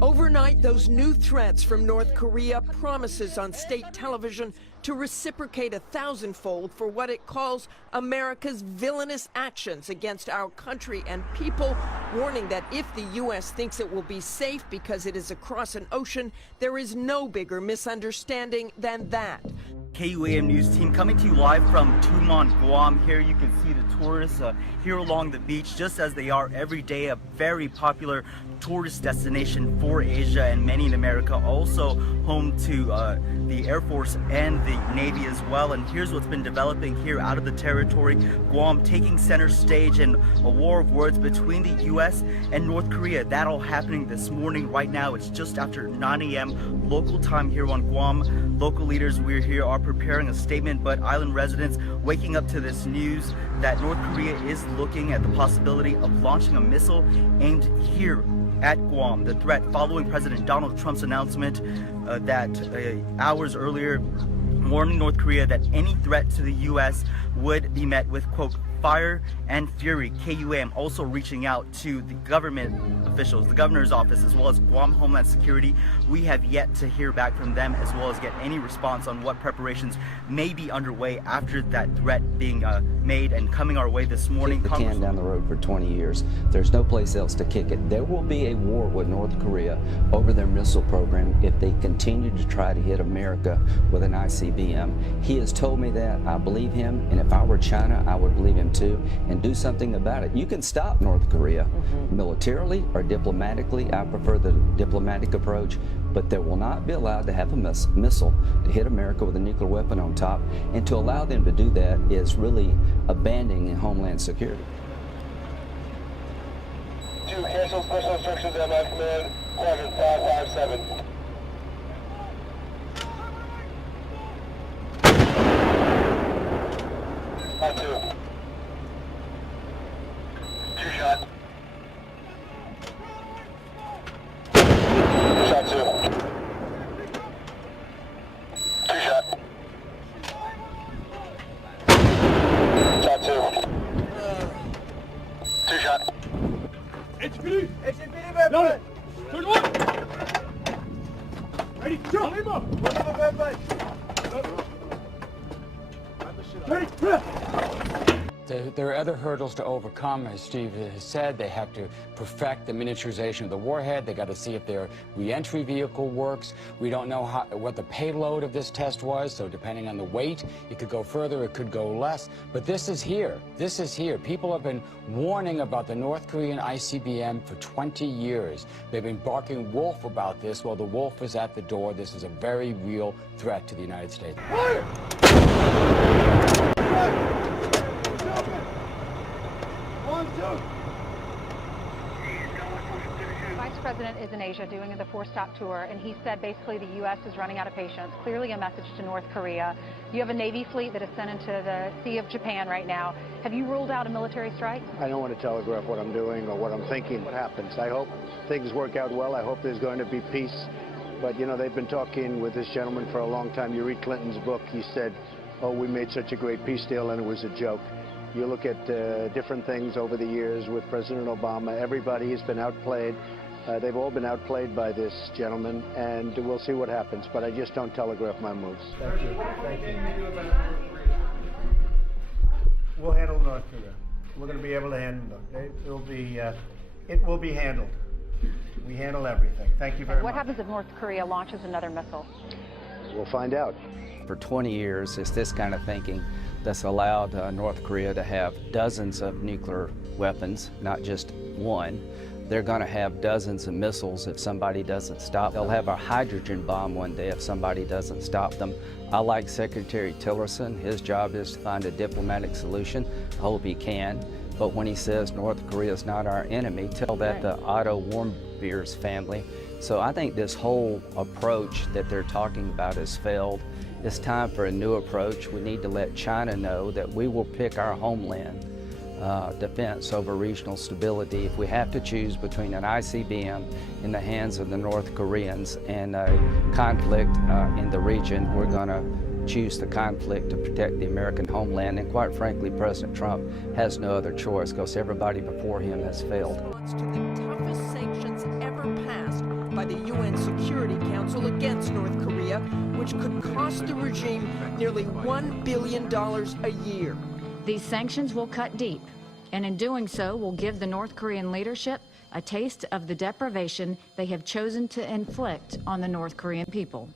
Overnight, those new threats from North Korea promises on state television to reciprocate 1,000-fold for what it calls America's villainous actions against our country and people, warning that if the U.S. thinks it will be safe because it is across an ocean, there is no bigger misunderstanding than that. KUAM News team coming to you live from Tumon, Guam. Here you can see the tourists here along the beach, just as they are every day, a very popular tourist destination for Asia and many in America, also home to the Air Force and the Navy as well. And here's what's been developing here out of the territory. Guam taking center stage in a war of words between the U.S. and North Korea. That all happening this morning. Right now it's just after 9 a.m. local time here on Guam. Local leaders we're here are preparing a statement, but island residents waking up to this news that North Korea is looking at the possibility of launching a missile aimed here at Guam. The threat following President Donald Trump's announcement that hours earlier warning North Korea that any threat to the U.S. would be met with, quote, fire and fury. KUAM also reaching out to the government officials, the governor's office, as well as Guam Homeland Security. We have yet to hear back from them, as well as get any response on what preparations may be underway after that threat being made and coming our way this morning. Kick the can down the road for 20 years. There's no place else to kick it. There will be a war with North Korea over their missile program if they continue to try to hit America with an ICBM. He has told me that. I believe him, and if I were China, I would believe him too, and do something about it. You can stop North Korea militarily or diplomatically. I prefer the diplomatic approach, but they will not be allowed to have a missile to hit America with a nuclear weapon on top, and to allow them to do that is really abandoning Homeland Security. To cancel special instructions at my command, Quadrant 557. Shot 2. 2 shot. Shot 2. 2 shot. Shot 2. 2 shot. HPD! HPD, loaded! Turn one! Ready, jump! Aim up! Ready, There are other hurdles to overcome, as Steve has said. They have to perfect the miniaturization of the warhead. They got to see if their reentry vehicle works. We don't know what the payload of this test was, so depending on the weight, it could go further, it could go less. But this is here. This is here. People have been warning about the North Korean ICBM for 20 years. They've been barking wolf about this. Well, the wolf is at the door. This is a very real threat to the United States. Fire! Vice President is in Asia doing the 4-stop tour, and he said basically the U.S. is running out of patience. Clearly a message to North Korea. You have a Navy fleet that is sent into the Sea of Japan right now. Have you ruled out a military strike? I don't want to telegraph what I'm doing or what I'm thinking. What happens? I hope things work out well. I hope there's going to be peace. But, you know, they've been talking with this gentleman for a long time. You read Clinton's book. He said, oh, we made such a great peace deal, and it was a joke. You look at different things over the years with President Obama. Everybody has been outplayed. They've all been outplayed by this gentleman, and we'll see what happens. But I just don't telegraph my moves. Thank you. Thank you. We'll handle North Korea. We're going to be able to handle it. It will be handled. We handle everything. Thank you very much. What happens if North Korea launches another missile? We'll find out. For 20 years, it's this kind of thinking that's allowed North Korea to have dozens of nuclear weapons, not just one. They're going to have dozens of missiles if somebody doesn't stop. They'll have a hydrogen bomb one day if somebody doesn't stop them. I like Secretary Tillerson. His job is to find a diplomatic solution. I hope he can. But when he says North Korea is not our enemy, tell that to Otto Warmbier's family. So I think this whole approach that they're talking about has failed. It's time for a new approach. We need to let China know that we will pick our homeland defense over regional stability. If we have to choose between an ICBM in the hands of the North Koreans and a conflict in the region, we're going to choose the conflict to protect the American homeland. And quite frankly, President Trump has no other choice because everybody before him has failed. To the toughest sanctions ever by the UN Security Council against North Korea, which could cost the regime nearly $1 billion a year. These sanctions will cut deep, and in doing so will give the North Korean leadership a taste of the deprivation they have chosen to inflict on the North Korean people.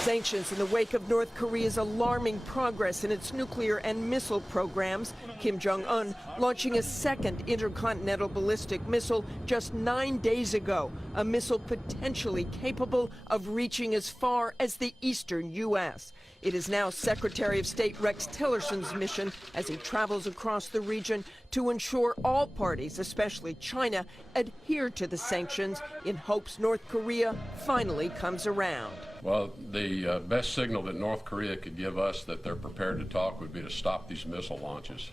Sanctions in the wake of North Korea's alarming progress in its nuclear and missile programs. Kim Jong-un launching a second intercontinental ballistic missile just 9 days ago, a missile potentially capable of reaching as far as the eastern U.S. It is now Secretary of State Rex Tillerson's mission as he travels across the region to ensure all parties, especially China, adhere to the sanctions in hopes North Korea finally comes around. Well, the best signal that North Korea could give us that they're prepared to talk would be to stop these missile launches.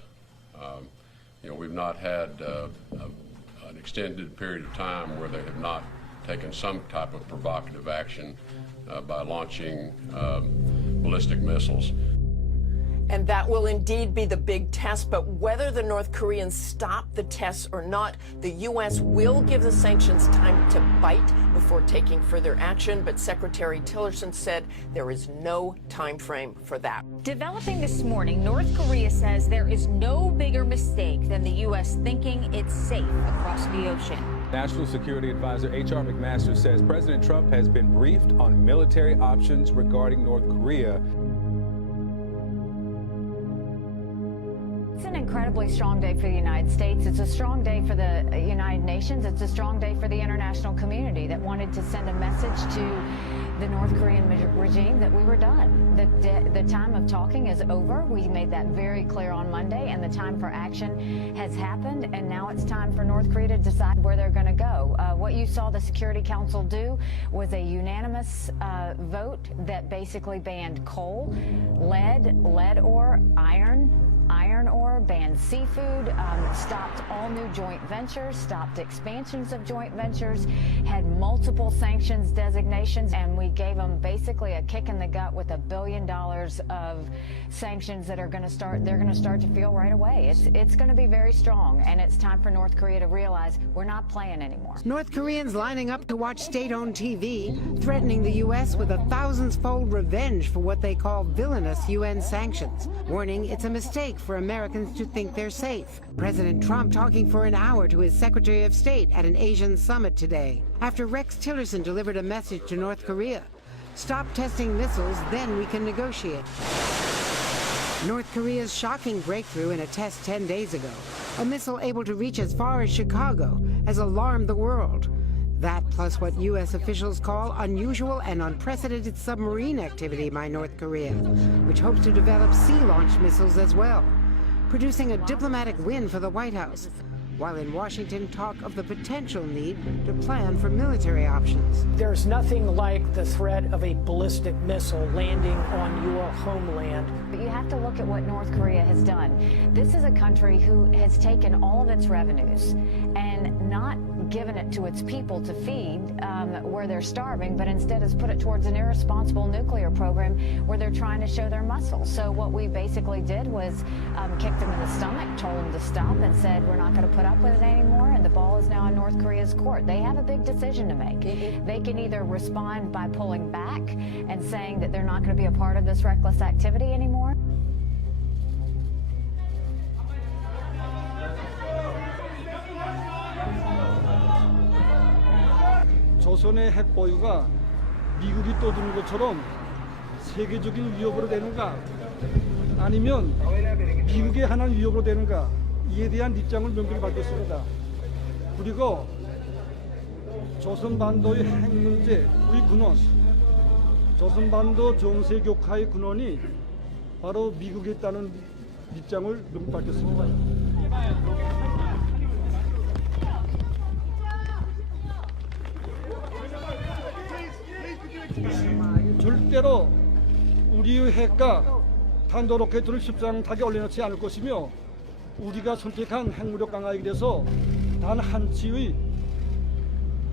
We've not had an extended period of time where they have not taken some type of provocative action by launching ballistic missiles. And that will indeed be the big test, but whether the North Koreans stop the tests or not, the U.S. will give the sanctions time to bite before taking further action, but Secretary Tillerson said there is no time frame for that. Developing this morning, North Korea says there is no bigger mistake than the U.S. thinking it's safe across the ocean. National Security Advisor H.R. McMaster says President Trump has been briefed on military options regarding North Korea. It's an incredibly strong day for the United States. It's a strong day for the United Nations. It's a strong day for the international community that wanted to send a message to the North Korean regime that we were done. The time of talking is over. We made that very clear on Monday, and the time for action has happened, and now it's time for North Korea to decide where they're going to go. What you saw the Security Council do was a unanimous vote that basically banned coal, lead ore, iron ore, banned seafood, stopped all new joint ventures, stopped expansions of joint ventures, had multiple sanctions designations, and we gave them basically a kick in the gut with $1 billion of sanctions that are going to start, they're going to start to feel right away. It's going to be very strong, and it's time for North Korea to realize we're not playing anymore. North Koreans lining up to watch state-owned TV, threatening the U.S. with a thousands-fold revenge for what they call villainous UN sanctions, warning it's a mistake for Americans to think they're safe. President Trump talking for an hour to his Secretary of State at an Asian summit today, after Rex Tillerson delivered a message to North Korea. Stop testing missiles, then we can negotiate. North Korea's shocking breakthrough in a test 10 days ago, a missile able to reach as far as Chicago, has alarmed the world. That plus what U.S. officials call unusual and unprecedented submarine activity by North Korea, which hopes to develop sea-launched missiles as well, producing a diplomatic win for the White House, while in Washington talk of the potential need to plan for military options. There's nothing like the threat of a ballistic missile landing on your homeland. But you have to look at what North Korea has done. This is a country who has taken all of its revenues and not given it to its people to feed where they're starving, but instead has put it towards an irresponsible nuclear program where they're trying to show their muscle. So what we basically did was kicked them in the stomach, told them to stop, and said we're not going to put up with it anymore, and the ball is now in North Korea's court. They have a big decision to make. They can either respond by pulling back and saying that they're not going to be a part of this reckless activity anymore. 조선의 핵 보유가 미국이 떠드는 것처럼 세계적인 위협으로 되는가, 아니면 미국에 한한 위협으로 되는가, 이에 대한 입장을 명백히 밝혔습니다. 그리고 조선반도의 핵 문제, 우리 근원, 조선반도 정세교카의 근원이 바로 미국에 있다는 입장을 명백히 밝혔습니다. 절대로 우리의 핵과 탄도로켓을 십상타게 올려놓지 않을 것이며, 우리가 선택한 핵무력 강화에 대해서 단 한치의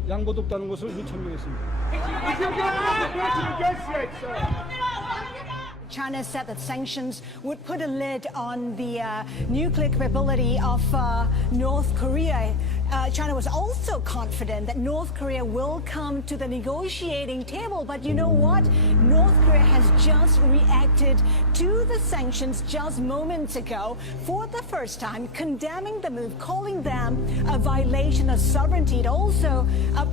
양보도 없다는 것을 천명했습니다. China said that sanctions would put a lid on the nuclear capability of North Korea. China was also confident that North Korea will come to the negotiating table. But you know what? North Korea has just reacted to the sanctions just moments ago for the first time, condemning the move, calling them a violation of sovereignty. It also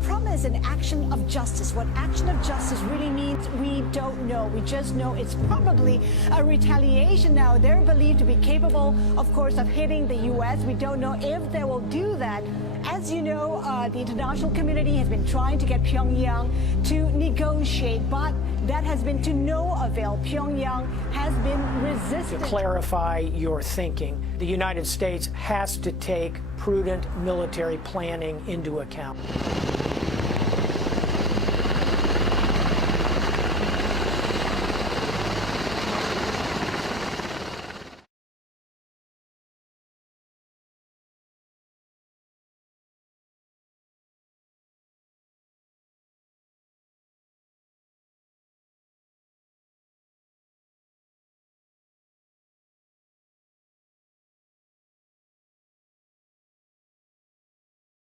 promised an action of justice. What action of justice really means, we don't know. We just know it's probably a retaliation. Now, they're believed to be capable, of course, of hitting the U.S. We don't know if they will do that. As you know, the international community has been trying to get Pyongyang to negotiate, but that has been to no avail. Pyongyang has been resistant. To clarify your thinking, the United States has to take prudent military planning into account.